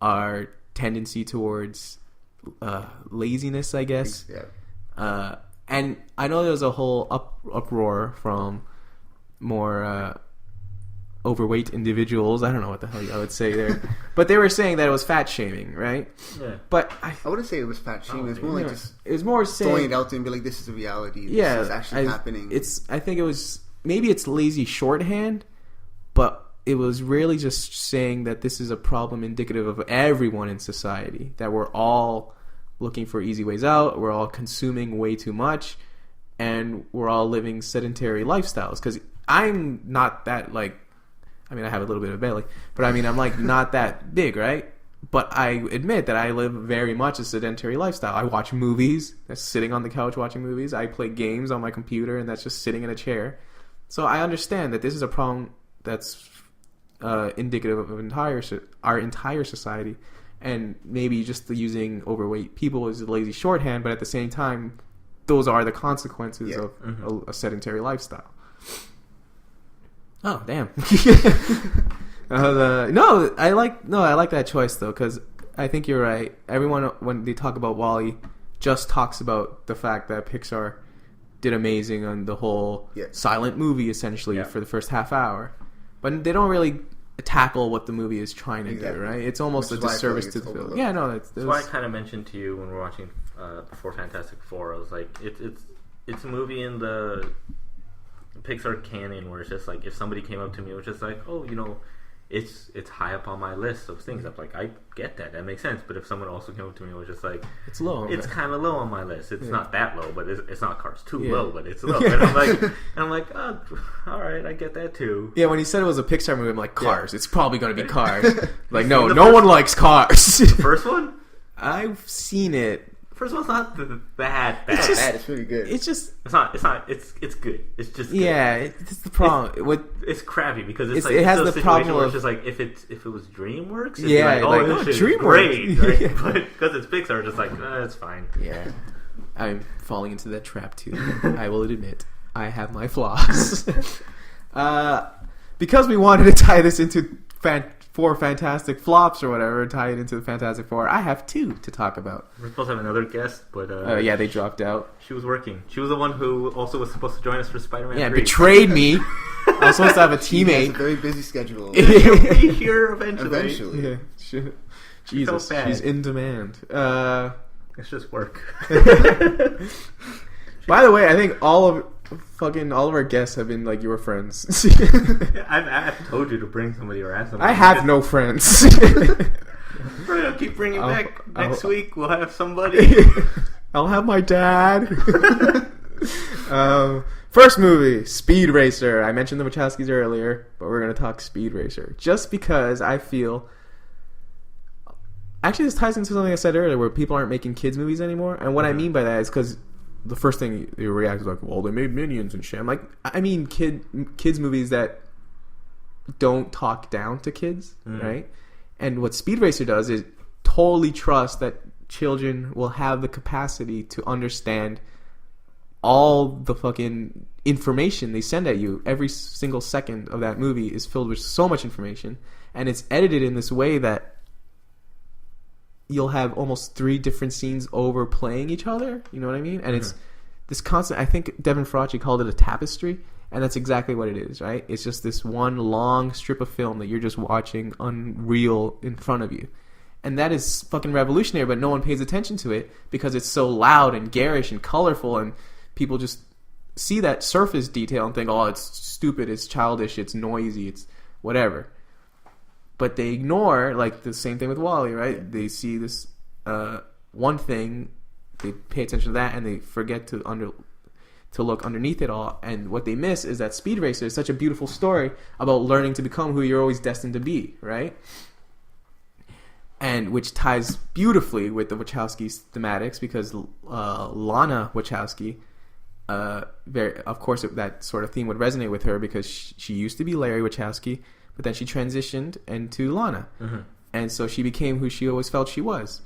our tendency towards laziness, I guess. Yeah, And I know there was a whole uproar from more overweight individuals. I don't know what the hell I would say there, but they were saying that it was fat shaming, right? Yeah. But I wouldn't say it was fat shaming. It's more like just it was more throwing saying, it out there and be like, "This is the reality. yeah, This is actually happening." I think it was maybe it's lazy shorthand, but it was really just saying that this is a problem indicative of everyone in society, that we're all looking for easy ways out, we're all consuming way too much, and we're all living sedentary lifestyles. Because I'm not that, like, I mean, I have a little bit of belly, but I mean, I'm like not that big, right? But I admit that I live very much a sedentary lifestyle. I watch movies, that's sitting on the couch watching movies. I play games on my computer, and that's just sitting in a chair. So I understand that this is a problem that's indicative of our entire society, and maybe just using overweight people is a lazy shorthand, but at the same time, those are the consequences of a sedentary lifestyle. Oh, damn. I like that choice though, because I think you're right. Everyone, when they talk about Wall-E, just talks about the fact that Pixar did amazing on the whole silent movie essentially for the first half hour, but they don't really tackle what the movie is trying to do, right? It's almost Which a is why I feel disservice like to it's the film. overlooked. Yeah, no, That's why I kind of mentioned to you when we were watching before Fantastic Four. I was like, it's a movie in the Pixar canon where it's just like if somebody came up to me and was just like, oh, you know, it's high up on my list of things. I'm like, I get that makes sense. But if someone also came up to me and was just like, it's low. it's kind of low on my list. It's not that low, but it's not Cars 2 Yeah. low, but it's low. And I'm like, oh, all right, I get that too. Yeah, when he said it was a Pixar movie, I'm like, Cars. It's probably going to be Cars. Like, no, The no first- one likes Cars. First one. I've seen it. First one's not bad. It's just- That is pretty good. It's just, It's not. It's good. It's just good. yeah, it's the problem. It's crappy because It's- like it has it's a the situation problem where of- it's just like if it was DreamWorks, it'd Yeah, be like, like, oh, oh, this is DreamWorks. great, right? Yeah. But because it's Pixar, it's just like it's fine. yeah, I'm falling into that trap too. I will admit, I have my flaws. Because we wanted to tie this into four fantastic flops or whatever, tie it into the Fantastic Four, I have two to talk about. We're supposed to have another guest, but Yeah, they dropped out. she was working. She was the one who also was supposed to join us for Spider-Man. Yeah, 3. betrayed me. I was supposed to have a He has a teammate. very busy schedule. She'll be here eventually. Eventually. Yeah, Jesus, bad. she's in demand. It's just work. By the way, I think all of our guests have been like your friends. I've told you to bring somebody or ask somebody. I have no friends. We're gonna keep bringing I'll- back. Next I'll- week we'll have somebody. I'll have my dad. First movie, Speed Racer. I mentioned the Wachowskis earlier, but we're going to talk Speed Racer. Just because I feel... Actually, this ties into something I said earlier, where people aren't making kids movies anymore. And what I mean by that is because the first thing you react is like, well, they made Minions and shit. I'm like, I mean kids movies that don't talk down to kids, right? And what Speed Racer does is totally trust that children will have the capacity to understand all the fucking information they send at you. Every single second of that movie is filled with so much information, and it's edited in this way that you'll have almost 3 different scenes overplaying each other. You know what I mean? And it's this constant. I think Devin Faraci called it a tapestry, and that's exactly what it is, right? It's just this one long strip of film that you're just watching unreal in front of you. And that is fucking revolutionary, but no one pays attention to it because it's so loud and garish and colorful, and people just see that surface detail and think, oh, it's stupid, it's childish, it's noisy, it's whatever. But they ignore, like, the same thing with WALL-E, right? They see this one thing, they pay attention to that, and they forget to look underneath it all. And what they miss is that Speed Racer is such a beautiful story about learning to become who you're always destined to be, right? And which ties beautifully with the Wachowski's thematics, because Lana Wachowski, of course, that sort of theme would resonate with her because she used to be Larry Wachowski, but then she transitioned into Lana. And so she became who she always felt she was.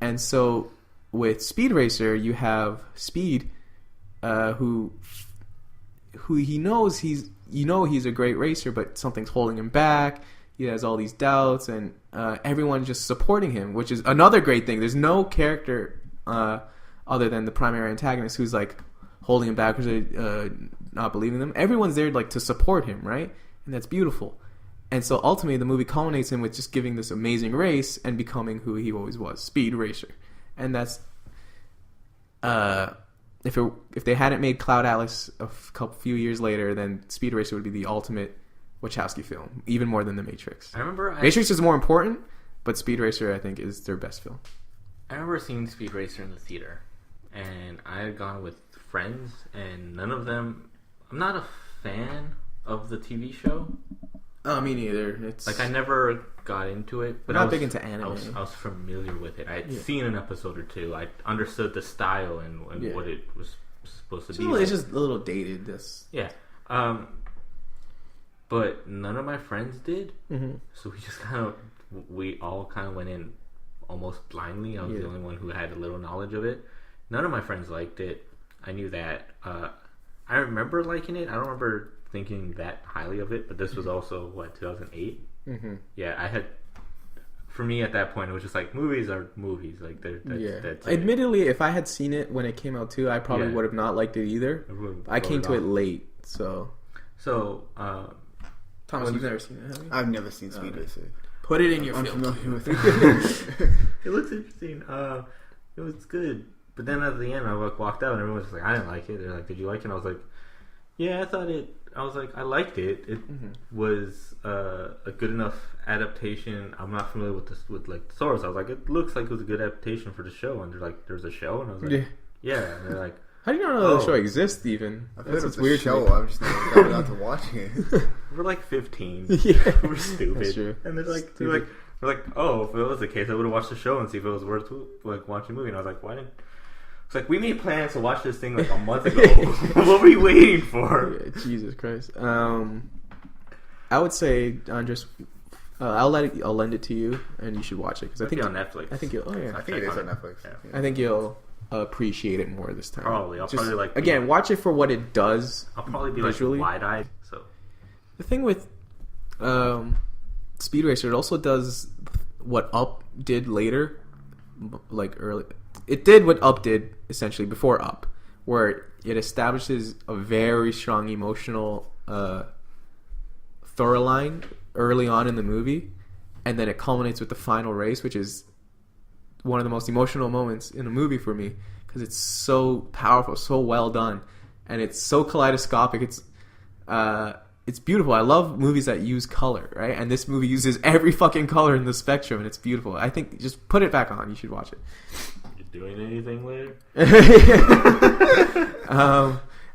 And so with Speed Racer, you have Speed, who he knows he's a great racer, but something's holding him back. He has all these doubts, and everyone's just supporting him, which is another great thing. There's no character other than the primary antagonist who's like holding him back or not believing them. Everyone's there like to support him, right? And that's beautiful. And so ultimately, the movie culminates him with just giving this amazing race and becoming who he always was, Speed Racer. And that's if they hadn't made Cloud Atlas a few years later, then Speed Racer would be the ultimate Wachowski film, even more than The Matrix. I remember Matrix is more important, but Speed Racer, I think, is their best film. I remember seeing Speed Racer in the theater, and I had gone with friends, and none of them. I'm not a fan of the TV show. Oh, me neither. It's like I never got into it, but I'm not big into anime. I was familiar with it. I had seen an episode or two. I understood the style and what it was supposed to be. It's just a little dated. Yeah. But none of my friends did. So we all kind of went in almost blindly. I was the only one who had a little knowledge of it. None of my friends liked it. I knew that. I remember liking it. I don't remember thinking that highly of it, but this was also 2008. Yeah, for me at that point it was just like movies are movies, like that's admittedly, if I had seen it when it came out too, I probably would have not liked it either. I came to it late, so Thomas, you've never seen it, have you? I've never seen Speed Racer. Put it in your I'm film. familiar with it. It looks interesting. It was good, but then at the end I walked out and everyone was just like, I didn't like it. They're like, did you like it? And I was like, yeah, I was like, I liked it. It was a good enough adaptation. I'm not familiar with the source. I was like, it looks like it was a good adaptation for the show. And they're like, there's a show, and I was like, yeah. And they're like, how do you not know the show exists even? I've heard of the show. I've just never gotten out to watch it. We're like 15. Yeah, we're stupid. That's true. And they're like, oh, if it was the case, I would have watched the show and see if it was worth like watching a movie. And I was like, why didn't? It's like, we made plans to watch this thing like a month ago. What were you waiting for? Yeah, Jesus Christ. I would say, Andres, I'll lend it to you, and you should watch it because I think on Netflix. I think you'll. Oh yeah, I think it is on Netflix. Yeah. I think you'll appreciate it more this time. Probably. I'll probably like again watch it for what it does. I'll probably be visually. like wide-eyed. So the thing with Speed Racer, it also does what Up did later, like early. It did what Up did essentially before Up, where it establishes a very strong emotional thorough line early on in the movie, and then it culminates with the final race, which is one of the most emotional moments in a movie for me because it's so powerful, so well done, and it's so kaleidoscopic. It's beautiful. I love movies that use color, right? And this movie uses every fucking color in the spectrum, and it's beautiful. I think just put it back on. You should watch it. Doing anything later?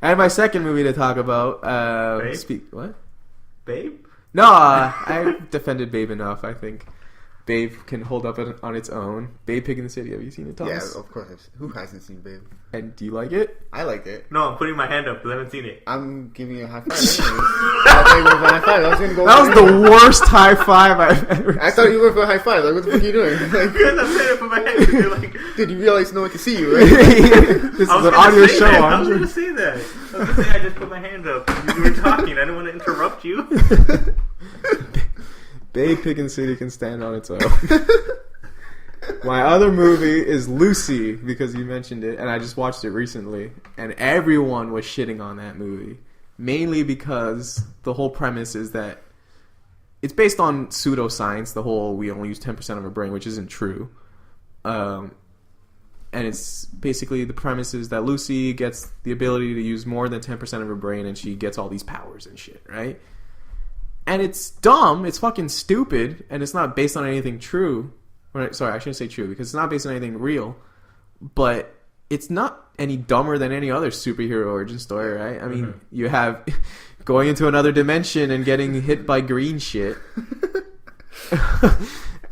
And my second movie to talk about. Babe? What? Babe? No, I defended Babe enough, I think. Babe can hold up on its own. Babe Pig in the City. Have you seen it, Yeah, Thomas? of course. Who hasn't seen Babe? And do you like it? I liked it. No, I'm putting my hand up because I haven't seen it. I'm giving you a high five. Anyways. I thought you were for a high five. I was gonna go. That was the worst high five I've ever I thought you were for a high five. Like, what the fuck are you doing? Like, Because I'm saying it for my hand. 'Cause you're like, dude, you realize no one can see you, right? This is I was an gonna audio say show, that. I was Andre. going to say that. I was going to say I just put my hand up. You were talking. I didn't want to interrupt you. Babe Pig in the City can stand on its own. My other movie is Lucy, because you mentioned it, and I just watched it recently, and everyone was shitting on that movie. Mainly because the whole premise is that it's based on pseudoscience, the whole we only use 10% of our brain, which isn't true. And it's basically the premise is that Lucy gets the ability to use more than 10% of her brain, and she gets all these powers and shit, right? And it's dumb, it's fucking stupid, and it's not based on anything true. Sorry, I shouldn't say true, because it's not based on anything real, but it's not any dumber than any other superhero origin story, right? I mean, you have going into another dimension and getting hit by green shit,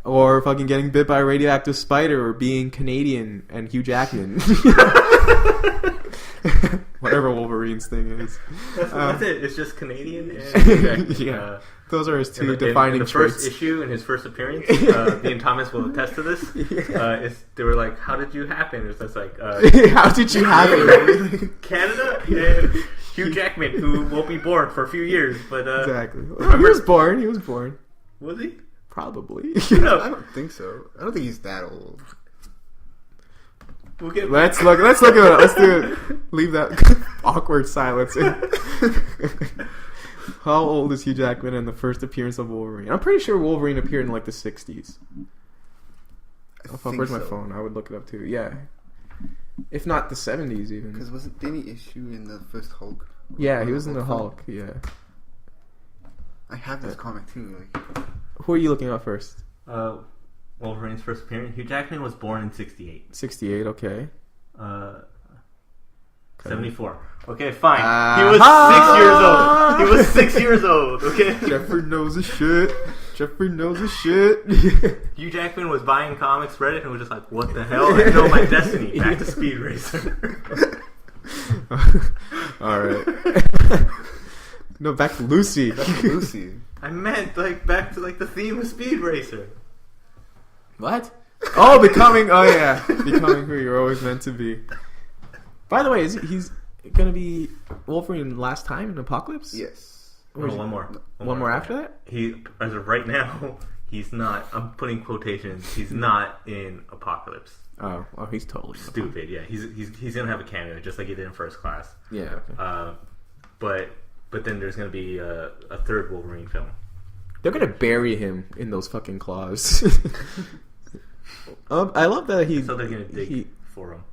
or fucking getting bit by a radioactive spider, or being Canadian and Hugh Jackman. Whatever Wolverine's thing is. That's it. It's just Canadian and Yeah. Those are his two in defining the traits. first issue, in his first appearance, me and Thomas will attest to this. They were like, "How did you happen?" It's just like, How did you have it? Canada and Hugh Jackman, who won't be born for a few years, but Exactly. He was born. He was born. was he? Probably. I No, don't think so. I don't think he's that old. we'll get. Let's look at it. Let's do it. Leave that awkward silence in. How old is Hugh Jackman in the first appearance of Wolverine? I'm pretty sure Wolverine appeared in like the 60s. Oh, fuck, where's my phone? I would look it up too. Yeah. If not the 70s even. Because wasn't there any issue in the first Hulk? Yeah, he was in the Hulk. Yeah. I have this comic too. Like, Who are you looking at first? Wolverine's first appearance. Hugh Jackman was born in 68. 68, okay. 74. Okay, fine. Ah. He was 6 years old. He was 6 years old. Okay. Jeffrey knows his shit. Jeffrey knows his shit. Hugh Jackman was buying comics, read it, and was just like, "What the hell? I know my destiny." Back to Speed Racer. Alright. No, back to Lucy. Lucy. I meant like back to like the theme of Speed Racer. What? Oh, becoming who you're always meant to be. By the way, he's gonna be Wolverine last time in Apocalypse? Yes. No, one more. One more after that? He, as of right now, he's not. I'm putting quotations. He's not in Apocalypse. Oh, he's totally Stupid. Yeah, he's gonna have a cameo just like he did in First Class. Yeah. Okay. But then there's gonna be a third Wolverine film. They're gonna bury him in those fucking claws. I love that he. So they're gonna dig for him.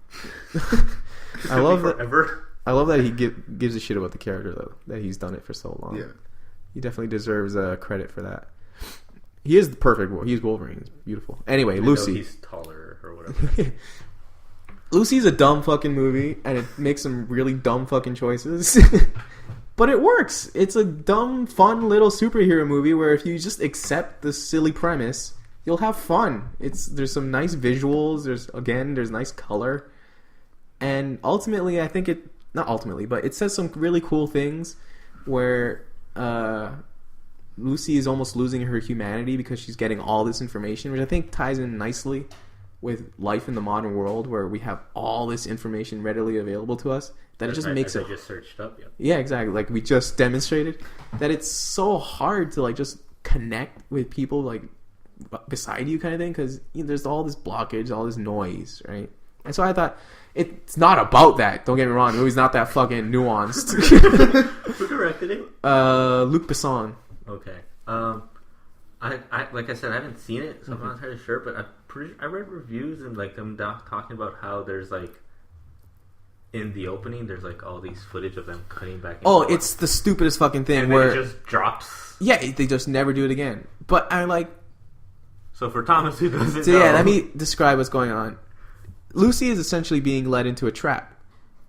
I love that. Forever. I love that he gives a shit about the character though. That he's done it for so long. Yeah. He definitely deserves credit for that. He is the perfect. He's Wolverine. He's beautiful. Anyway, Lucy. He's taller or whatever. Lucy's a dumb fucking movie, and it makes some really dumb fucking choices. But it works. It's a dumb, fun little superhero movie where if you just accept the silly premise, you'll have fun. There's some nice visuals. There's nice color, and ultimately, I think but it says some really cool things where Lucy is almost losing her humanity because she's getting all this information, which I think ties in nicely with life in the modern world where we have all this information readily available to us that it just makes it. I just searched up. Yep. Yeah, exactly. Like we just demonstrated that it's so hard to like just connect with people like beside you kind of thing because there's all this blockage, all this noise, right? And so I thought it's not about that. Don't get me wrong. The movie's not that fucking nuanced. Who directed it? Luc Besson. Okay. I like I said, I haven't seen it, so I'm not entirely sure. But I read reviews and like them talking about how there's like in the opening, there's like all these footage of them cutting back. And forth. It's the stupidest fucking thing and where then it just drops. Yeah, they just never do it again. But I like. So for Thomas, who doesn't So know, yeah, let me describe what's going on. Lucy is essentially being led into a trap,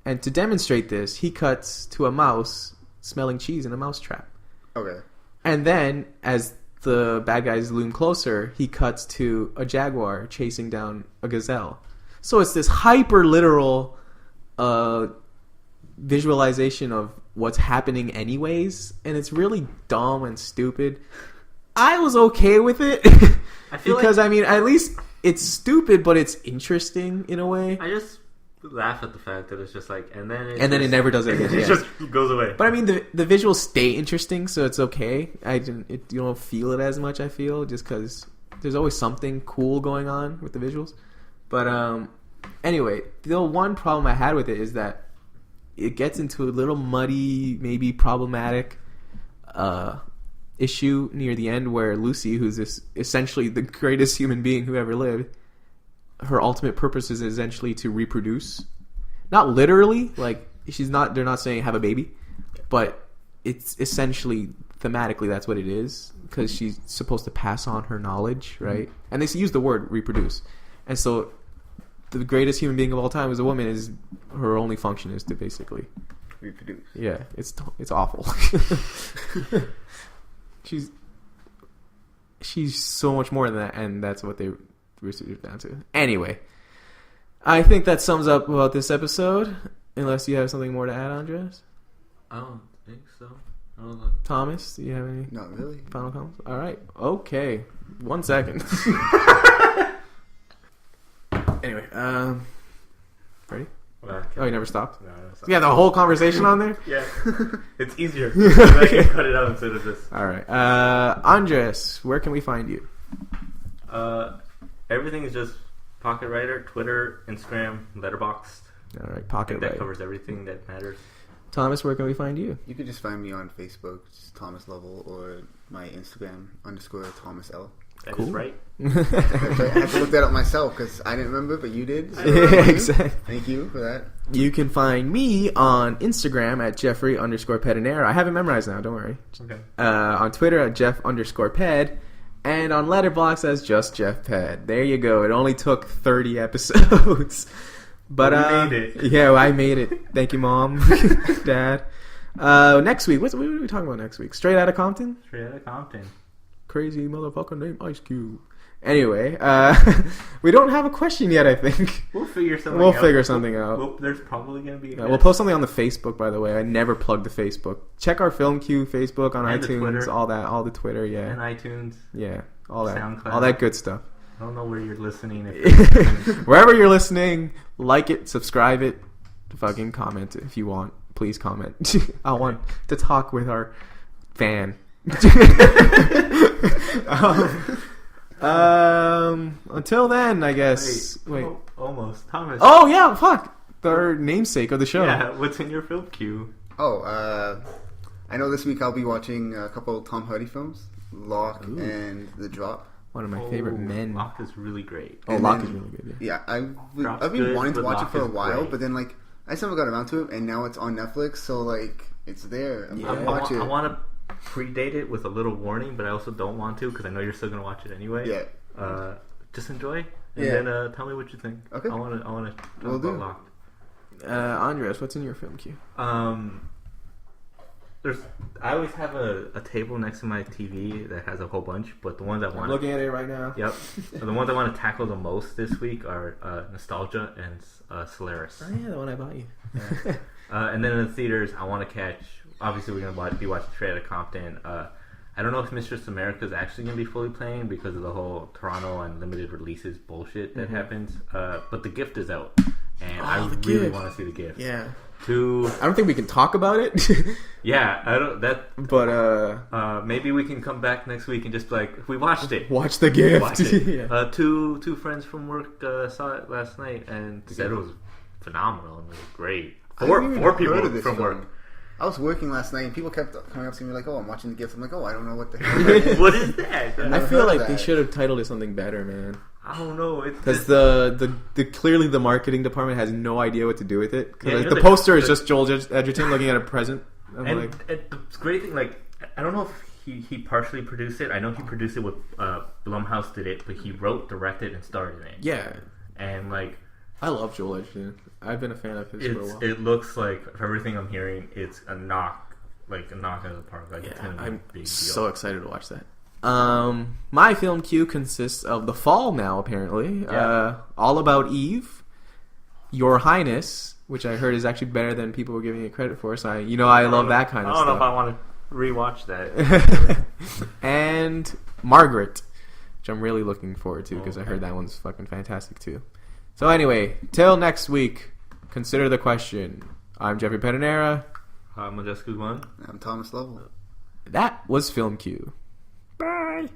and to demonstrate this, he cuts to a mouse smelling cheese in a mouse trap. Okay. And then, as the bad guys loom closer, he cuts to a jaguar chasing down a gazelle. So it's this hyper literal visualization of what's happening anyways, and it's really dumb and stupid. I was okay with it I feel because I mean, at least it's stupid, but it's interesting in a way. I just laugh at the fact that it's just like, and then Then it never does it again. It Yeah. just goes away. But I mean, the visuals stay interesting, so it's okay. You don't feel it as much. I feel just because there's always something cool going on with the visuals. But anyway, the one problem I had with it is that it gets into a little muddy, maybe problematic issue near the end where Lucy, who's this essentially the greatest human being who ever lived, her ultimate purpose is essentially to reproduce. Not literally, like they're not saying have a baby, but it's essentially thematically that's what it is, because she's supposed to pass on her knowledge, right? And they use the word reproduce. And so the greatest human being of all time as a woman is her only function is to basically Reproduce. yeah, it's awful. she's so much more than that, and that's what they reduced it down to. Anyway, I think that sums up about this episode. Unless you have something more to add, Andres? I don't think so. I don't know. Thomas, do you have any Not really. final comments? All right. Okay. 1 second. Anyway, ready? Oh, you never stopped? No, it's Yeah, the whole conversation on there? Yeah, it's easier. I can cut it out instead of this. All right. Andres, where can we find you? Everything is just Pocket Writer, Twitter, Instagram, Letterboxd. All right, I Pocket think that Writer. covers everything that matters. Thomas, where can we find you? You could just find me on Facebook, just Thomas Lovell, or my Instagram _Thomas L. That Cool. is right. I had to look that up myself because I didn't remember, but you did. So Yeah, exactly. Thank you for that. You can find me on Instagram at Jeffrey_Pedinero. I have it memorized now, don't worry. Okay. On Twitter at Jeff_Ped. And on Letterboxd as just Jeff Ped. There you go. It only took 30 episodes. But You made it. Yeah, I made it. Thank you, Mom, Dad. Next week, what are we talking about next week? Straight Outta Compton? Straight out of Compton. Crazy motherfucker named Ice Cube. Anyway, we don't have a question yet, I think. We'll figure something out. We'll figure something out. There's probably going to be a We'll post something on the Facebook, by the way. I never plug the Facebook. Check our Film Queue Facebook on And the iTunes, Twitter. all that, all the Twitter, yeah. and iTunes. Yeah, all that. SoundCloud. All that good stuff. I don't know where you're listening. If you're listening. Wherever you're listening, like it, subscribe it, fucking comment if you want. Please comment. I want to talk with our fan. Until then, I guess. Wait. Oh, almost. Thomas. Oh yeah, fuck. Our namesake of the show. Yeah, what's in your film queue? Oh, I know this week I'll be watching a couple of Tom Hardy films, Locke Ooh. and The Drop. One of my favorite men. Locke is really great. Oh, And Locke then- is really good. Yeah. Yeah, Drop's I've been good, wanting to but watch it Locke for a is while, great. but then like I just never got around to it, and now it's on Netflix, so like it's there. I'm Yeah. gonna watch it. I want to predate it with a little warning, but I also don't want to because I know you're still gonna watch it anyway. Yeah. Just enjoy, and Yeah. then tell me what you think. Okay. I want to talk Will about do. Locke. Andres, what's in your film queue? I always have a table next to my TV that has a whole bunch, but the ones I I'm want. looking at it right now. Yep. The ones I want to tackle the most this week are Nostalgia and Solaris. Oh yeah, the one I bought you. And then in the theaters, I want to catch. Obviously, we're gonna be watching Straight Outta Compton. I don't know if Mistress America is actually gonna be fully playing because of the whole Toronto and limited releases bullshit that happens. But The Gift is out, and I The really Gift. want to see The Gift. Yeah. To I don't think we can talk about it, yeah, I don't that. but Maybe we can come back next week and just be like we watched it. watch The Gift. Watch it. Yeah. Two friends from work saw it last night and said it was phenomenal and it was great. I haven't even Four heard people of this from film. work. I was working last night, and people kept coming up to me like, "Oh, I'm watching The Gift." I'm like, "Oh, I don't know what the hell that is." What is that? I never feel heard like of they that. should have titled it something better, man. I don't know. It's Because the clearly the marketing department has no idea what to do with it. 'Cause, Yeah, like, you know the the- poster is the- just Joel Edgerton looking at a present. I'm and, like, and the great thing, like, I don't know if he partially produced it. I know he produced it with Blumhouse did it, but he wrote, directed, and starred in it. yeah, And like, I love Joel Edgerton. I've been a fan of his for a while. it looks like from everything I'm hearing, it's a knock out of the park. Like, it's Yeah, gonna be a I'm big deal. so excited to watch that. My film queue consists of The Fall now, apparently. Yeah. All About Eve, Your Highness, which I heard is actually better than people were giving it credit for. So I love that kind of I don't know stuff. if I want to rewatch that. And Margaret, which I'm really looking forward to because I Okay. heard that one's fucking fantastic too. So anyway, till next week, consider the question. I'm Jeffrey Pedinera. Modest Guzman. I'm Thomas Lovell. That was Film Q. Bye.